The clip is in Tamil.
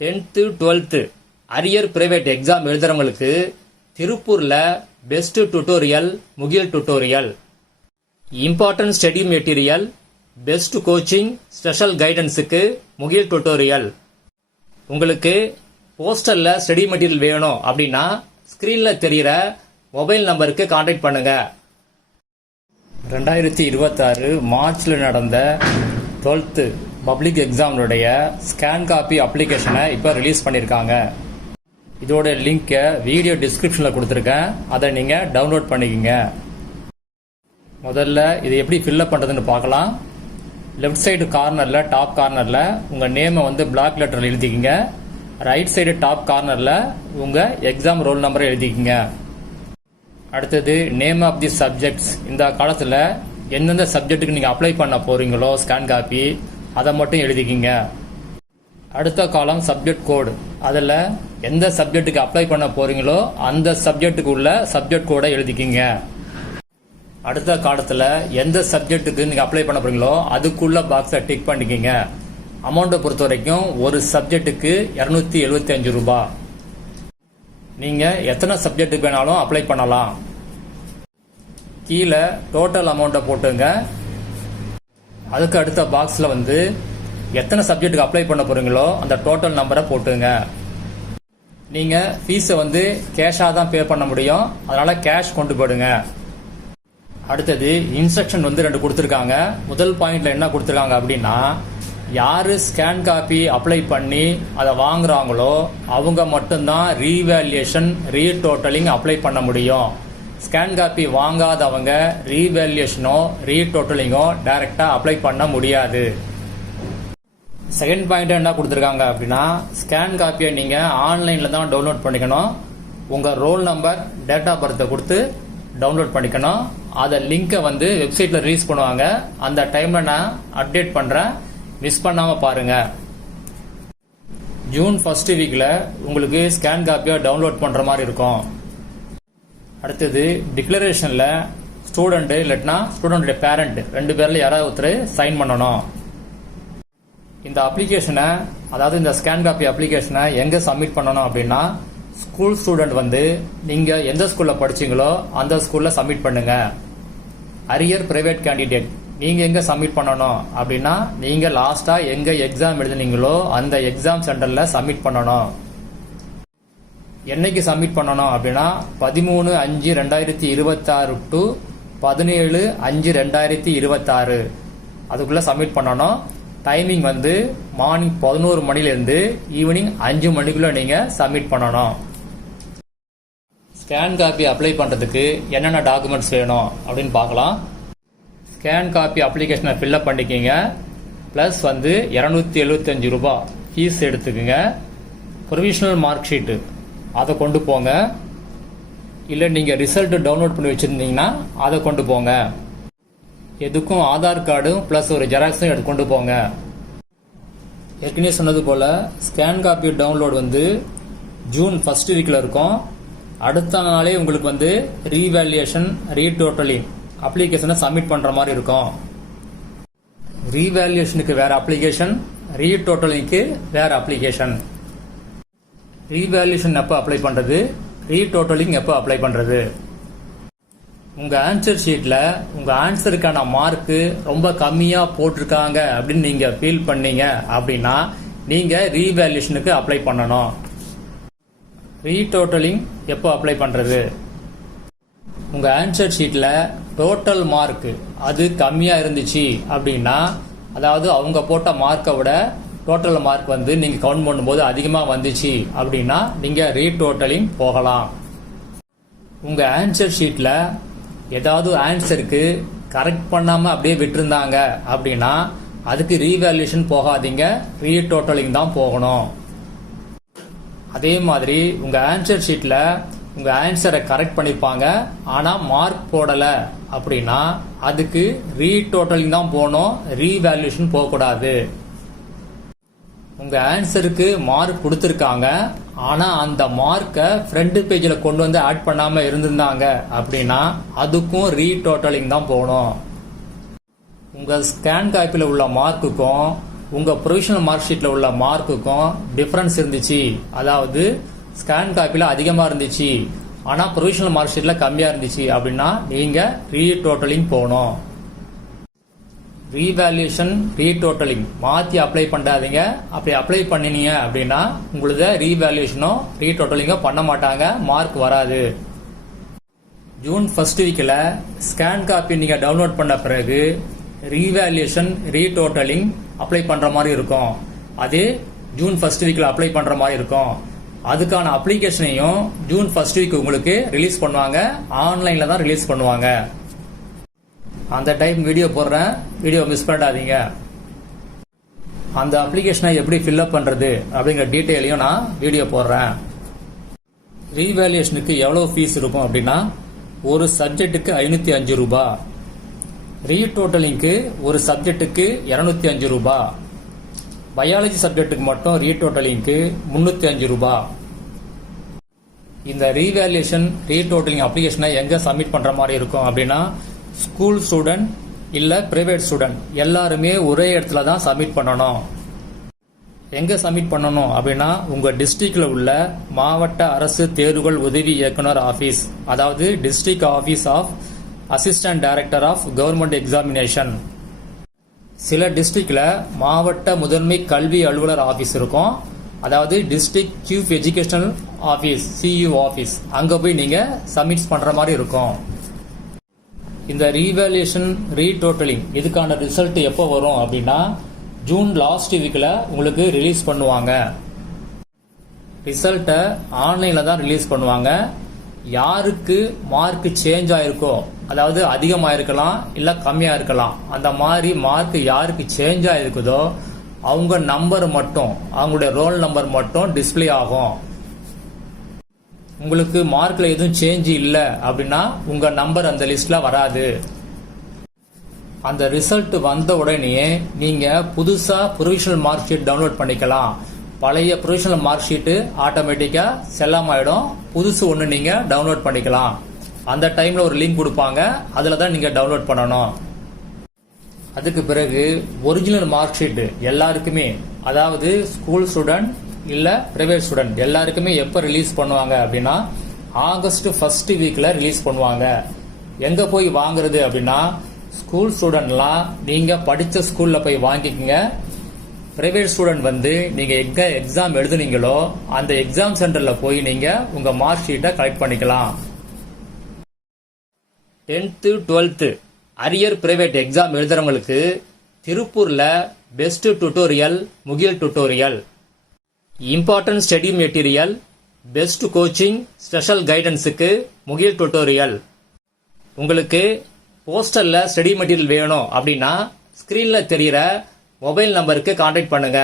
10th 12th arrear private exam எழுதுறவங்களுக்கு திருப்பூர்ல best tutorial Mugil tutorial, important study material, best coaching, special கைடன்ஸுக்கு முகில் டுட்டோரியல். உங்களுக்கு போஸ்டர்ல ஸ்டடி மெட்டீரியல் வேணும் அப்படின்னா ஸ்கிரீன்ல தெரிகிற மொபைல் நம்பருக்கு கான்டாக்ட் பண்ணுங்க. 2026 மார்ச்ல நடந்த 12th பப்ளிக் எக்ஸாம்னுடைய ஸ்கேன் காப்பி அப்ளிகேஷனை இப்போ ரிலீஸ் பண்ணியிருக்காங்க. இதோட லிங்கை வீடியோ டிஸ்கிரிப்ஷனில் கொடுத்துருக்கேன், அதை நீங்கள் டவுன்லோட் பண்ணிக்கோங்க. முதல்ல இது எப்படி ஃபில்அப் பண்ணுறதுன்னு பார்க்கலாம். லெஃப்ட் சைடு கார்னரில் டாப் கார்னரில் உங்கள் நேமை பிளாக் லெட்டரில் எழுதிக்கிங்க. ரைட் சைடு டாப் கார்னரில் உங்கள் எக்ஸாம் ரோல் நம்பரை எழுதிக்கிங்க. அடுத்தது நேம் ஆஃப் தி சப்ஜெக்ட்ஸ். இந்த காலத்தில் எந்தெந்த சப்ஜெக்ட்டுக்கு நீங்கள் அப்ளை பண்ண போகிறீங்களோ ஸ்கேன் காப்பி அதை மட்டும் எழுதிக்கிங்க. அடுத்த காலம் சப்ஜெக்ட் கோடு. அதில் எந்த சப்ஜெக்ட்டுக்கு அப்ளை பண்ண போகிறீங்களோ அந்த சப்ஜெக்ட்டுக்கு உள்ள சப்ஜெக்ட் கோடை எழுதிக்கிங்க. அடுத்த காலத்தில் எந்த சப்ஜெக்ட்டுக்கு நீங்கள் அப்ளை பண்ண போகிறீங்களோ அதுக்குள்ள பாக்ஸை டிக் பண்ணிக்கிங்க. அமௌண்ட்டை பொறுத்த வரைக்கும் ஒரு சப்ஜெக்ட்டுக்கு 275 ரூபாய். நீங்கள் எத்தனை சப்ஜெக்ட்டுக்கு வேணாலும் அப்ளை பண்ணலாம். கீழே டோட்டல் அமௌண்ட்டை போட்டுங்க. அதுக்கு அடுத்த பாக்ஸில் எத்தனை சப்ஜெக்ட்டுக்கு அப்ளை பண்ண போகிறீங்களோ அந்த டோட்டல் நம்பரை போட்டுங்க. நீங்கள் ஃபீஸை கேஷாக தான் பே பண்ண முடியும், அதனால் கேஷ் கொண்டு போயிடுங்க. அடுத்தது இன்ஸ்ட்ரக்ஷன் 2 கொடுத்துருக்காங்க. முதல் பாயிண்ட்ல என்ன கொடுத்துருக்காங்க அப்படின்னா, யாரு ஸ்கேன் காப்பி அப்ளை பண்ணி அதை வாங்குறாங்களோ அவங்க மட்டும்தான் ரீவேல்யூஷன் ரீடோட்டலிங் அப்ளை பண்ண முடியும். ஸ்கேன் காப்பி வாங்காதவங்க ரீவேல்யூஷனோ ரீடோட்டலிங்கோ டைரக்டா அப்ளை பண்ண முடியாது. செகண்ட் பாயிண்ட் என்ன கொடுத்துருக்காங்க அப்படின்னா, ஸ்கேன் காப்பியை நீங்க ஆன்லைன்ல தான் டவுன்லோட் பண்ணிக்கணும். உங்க ரோல் நம்பர், டேட் ஆஃப் பர்த்தை கொடுத்து டவுன்லோட் பண்ணிக்கணும். அதை லிங்கை வெப்சைட்ல ரிலீஸ் பண்ணுவாங்க. அந்த டைம்ல நான் அப்டேட் பண்றேன், மிஸ் பண்ணாம பாருங்க. ஜூன் 1st வீக்ல உங்களுக்கு ஸ்கேன் காப்பியை டவுன்லோட் பண்ற மாதிரி இருக்கும். அடுத்தது டிக்ளரேஷன்ல ஸ்டூடெண்ட் இல்லைன்னா ஸ்டூடெண்ட் பேரண்ட் 2 பேர்ல யாராவது ஒருத்தர் சைன் பண்ணணும். இந்த அப்ளிகேஷனை, அதாவது இந்த ஸ்கேன் காப்பி அப்ளிகேஷனை எங்க சப்மிட் பண்ணணும் அப்படின்னா, ஸ்கூல் ஸ்டூடெண்ட் நீங்க எந்த ஸ்கூல்ல படிச்சீங்களோ அந்த ஸ்கூல்ல சப்மிட் பண்ணுங்க. அரியர் பிரைவேட் கேண்டிடேட் நீங்க எங்க சப்மிட் பண்ணணும் அப்படின்னா, நீங்க லாஸ்டா எங்க எக்ஸாம் எழுதுனீங்களோ அந்த எக்ஸாம் சென்டர்ல சப்மிட் பண்ணணும். என்னைக்கு சப்மிட் பண்ணணும் அப்படின்னா 13/5/2026 டு 17/5/2026 அதுக்குள்ள சப்மிட் பண்ணணும். டைமிங் மார்னிங் 11 மணிலேருந்து ஈவினிங் 5 மணிக்குள்ள நீங்க சப்மிட் பண்ணணும். ஸ்கேன் காப்பி அப்ளை பண்றதுக்கு என்னென்ன டாக்குமெண்ட்ஸ் வேணும் அப்படின்னு பார்க்கலாம். ஸ்கேன் காப்பி அப்ளிகேஷனை ஃபில்அப் பண்ணிக்கிங்க. பிளஸ் 275 ரூபாய் ஃபீஸ் எடுத்துக்குங்க. ப்ரொவிஷனல் மார்க் ஷீட்டு அதை கொண்டு போங்க. இல்லை நீங்கள் ரிசல்ட் டவுன்லோட் பண்ணி வச்சுருந்தீங்கன்னா அதை கொண்டு போங்க. எதுக்கும் ஆதார் கார்டும் ப்ளஸ் ஒரு ஜெராக்ஸும் எடுத்து கொண்டு போங்க. ஏற்கனவே சொன்னது போல் scan copy download June 1st வீக்கில் இருக்கும். அடுத்த நாளே உங்களுக்கு ரீவேல்யூஷன் ரீடோட்டலிங் அப்ளிகேஷனை சப்மிட் பண்ணுற மாதிரி இருக்கும். ரீவேல்யூஷனுக்கு வேற அப்ளிகேஷன், ரீடோட்டலிங்க்கு வேற அப்ளிகேஷன். ரீவேல்யூஷன் எப்போ அப்ளை பண்ணுறது, ரீடோட்டலிங் எப்போ அப்ளை பண்ணுறது. உங்கள் ஆன்சர் ஷீட்டில் உங்கள் ஆன்சருக்கான மார்க்கு ரொம்ப கம்மியாக போட்டிருக்காங்க அப்படின்னு நீங்கள் ஃபீல் பண்ணீங்க அப்படின்னா நீங்கள் ரீவேல்யூஷனுக்கு அப்ளை பண்ணணும். ரீடோட்டலிங் எப்போ அப்ளை பண்ணுறது, உங்கள் ஆன்சர் ஷீட்டில் டோட்டல் மார்க் அது கம்மியாக இருந்துச்சு அப்படின்னா, அதாவது அவங்க போட்ட மார்க்கை விட டோட்டல் மார்க் நீங்கள் கவுண்ட் பண்ணும்போது அதிகமாக வந்துச்சு அப்படின்னா நீங்கள் ரீடோட்டலிங் போகலாம். உங்கள் ஆன்சர் ஷீட்டில் ஏதாவது ஆன்சருக்கு கரெக்ட் பண்ணாமல் அப்படியே விட்டுருந்தாங்க அப்படின்னா அதுக்கு ரீவேல்யூஷன் போகாதீங்க, ரீடோட்டலிங் தான் போகணும். அதே மாதிரி உங்கள் ஆன்சர் ஷீட்டில் உங்கள் ஆன்சரை கரெக்ட் பண்ணியிருப்பாங்க ஆனால் மார்க் போடலை அப்படின்னா அதுக்கு ரீடோட்டலிங் தான் போகணும், ரீவேல்யூஷன் போகக்கூடாது. உங்க ஆன்சருக்கு மார்க் கொடுத்துருக்காங்க ஆனா அந்த மார்க்கை ஃப்ரண்ட் பேஜில் கொண்டு ஆட் பண்ணாம இருந்திருந்தாங்க அப்படின்னா அதுக்கும் ரீடோட்டலிங் தான் போகணும். உங்க ஸ்கேன் காப்பியில் உள்ள மார்க்குக்கும் உங்கள் ப்ரொவிஷனல் மார்க் ஷீட்டில் உள்ள மார்க்குக்கும் டிஃப்ரென்ஸ் இருந்துச்சு, அதாவது ஸ்கேன் காப்பியில் அதிகமாக இருந்துச்சு ஆனால் ப்ரொவிஷனல் மார்க் ஷீட்டில் கம்மியாக இருந்துச்சு அப்படின்னா நீங்கள் ரீடோட்டலிங் போகணும். ரீவேல்யூஷன் ரீடோட்டலிங் மாற்றி அப்ளை பண்ணாதீங்க. அப்படி அப்ளை பண்ணினீங்க அப்படின்னா உங்களது ரீவேல்யூஷனோ ரீடோட்டலிங்கோ பண்ண மாட்டாங்க, மார்க் வராது. ஜூன் ஃபர்ஸ்ட் வீக்கில் ஸ்கேன் காப்பி நீங்கள் டவுன்லோட் பண்ண பிறகு ரீவேல்யூஷன் ரீடோட்டலிங் அப்ளை பண்ணுற மாதிரி இருக்கும். அதே ஜூன் ஃபர்ஸ்ட் வீக்கில் அப்ளை பண்ணுற மாதிரி இருக்கும். அதுக்கான அப்ளிகேஷனையும் ஜூன் ஃபர்ஸ்ட் வீக் உங்களுக்கு ரிலீஸ் பண்ணுவாங்க. ஆன்லைனில் தான் ரிலீஸ் பண்ணுவாங்க. அந்த டைம் வீடியோ போடுறேன், வீடியோ மிஸ் பண்ணாதீங்க. அந்த அப்ளிகேஷனை எப்படி ஃபில்அப் பண்ணுறது அப்படிங்கிற டீட்டெயிலையும் நான் வீடியோ போடுறேன். ரீவேல்யூஷனுக்கு எவ்வளோ ஃபீஸ் இருக்கும் அப்படின்னா ஒரு சப்ஜெக்ட்டுக்கு 505 ரூபாய், ரீடோட்டலிங்க்கு ஒரு சப்ஜெக்ட்டுக்கு 205 ரூபாய், பயாலஜி சப்ஜெக்ட்டுக்கு மட்டும் ரீடோட்டலிங்க்கு 305 ரூபாய். இந்த ரீவேல்யூஷன் ரீடோட்டலிங் அப்ளிகேஷனை எங்கே சப்மிட் பண்ணுற மாதிரி இருக்கும் அப்படின்னா ஸ்கூல் ஸ்டூடெண்ட் இல்லை பிரைவேட் ஸ்டூடெண்ட் எல்லாருமே ஒரே இடத்துல தான் சப்மிட் பண்ணணும். எங்கே சப்மிட் பண்ணணும் அப்படின்னா உங்கள் டிஸ்ட்ரிக்டில் உள்ள மாவட்ட அரசு தேர்வுகள் உதவி இயக்குனர் ஆஃபீஸ், அதாவது district office of assistant director of government examination. சில டிஸ்ட்ரிக்ட்ல மாவட்ட முதன்மை கல்வி அலுவலர் ஆஃபீஸ் இருக்கும், அதாவது district chief educational office CEO office. அங்கே போய் நீங்கள் சப்மிட் பண்ணுற மாதிரி இருக்கும். இந்த ரீவேல்யூஷன் ரீடோட்டலிங் இதுக்கான ரிசல்ட் எப்போ வரும் அப்படின்னா ஜூன் லாஸ்ட் வீக்கில் உங்களுக்கு ரிலீஸ் பண்ணுவாங்க. ரிசல்ட்டை ஆன்லைனில் தான் ரிலீஸ் பண்ணுவாங்க. யாருக்கு மார்க் சேஞ்ச் ஆயிருக்கோ, அதாவது அதிகமாக இருக்கலாம் இல்லை கம்மியாக இருக்கலாம், அந்த மாதிரி மார்க் யாருக்கு சேஞ்ச் ஆயிருக்குதோ அவங்க நம்பர் மட்டும், அவங்களுடைய ரோல் நம்பர் மட்டும் டிஸ்பிளே ஆகும். உங்களுக்கு மார்க்ல எதுவும் சேஞ்ச் இல்லை அப்படின்னா உங்க நம்பர் அந்த லிஸ்ட்ல வராது. அந்த ரிசல்ட் வந்த உடனே நீங்க புதுசா ப்ரொவிஷனல் மார்க் ஷீட் டவுன்லோட் பண்ணிக்கலாம். பழைய ப்ரொவிஷனல் மார்க் ஷீட்டு ஆட்டோமேட்டிக்கா செல்லாம ஆயிடும். புதுசு ஒன்று நீங்க டவுன்லோட் பண்ணிக்கலாம். அந்த டைம்ல ஒரு லிங்க் கொடுப்பாங்க, அதுல தான் நீங்க டவுன்லோட் பண்ணணும். அதுக்கு பிறகு ஒரிஜினல் மார்க் ஷீட் எல்லாருக்குமே, அதாவது ஸ்கூல் ஸ்டூடெண்ட் இல்ல பிரைவேட் ஸ்டூடெண்ட் எல்லாருக்குமே எப்ப ரிலீஸ் பண்ணுவாங்க அப்படின்னா ஆகஸ்ட் ஃபர்ஸ்ட் வீக்ல ரிலீஸ் பண்ணுவாங்க. எங்க போய் வாங்குறது அப்படின்னா ஸ்கூல் ஸ்டூடெண்ட்லாம் நீங்க படிச்ச ஸ்கூல்ல போய் வாங்கிக்கங்க. பிரைவேட் ஸ்டூடெண்ட் வந்து நீங்க எங்க எக்ஸாம் எழுதுனீங்களோ அந்த எக்ஸாம் சென்டர்ல போய் நீங்க உங்க மார்க் ஷீட்டை கலெக்ட் பண்ணிக்கலாம். 10th 12th arrear private exam எழுதுறவங்களுக்கு திருப்பூர்ல best tutorial, Mugil tutorial, important study material, best coaching, special கைடன்ஸுக்கு முகில் டுட்டோரியல். உங்களுக்கு போஸ்டர்ல ஸ்டடி மெட்டீரியல் வேணும் அப்படின்னா ஸ்கிரீன்ல தெரிகிற மொபைல் நம்பருக்கு கான்டாக்ட் பண்ணுங்க.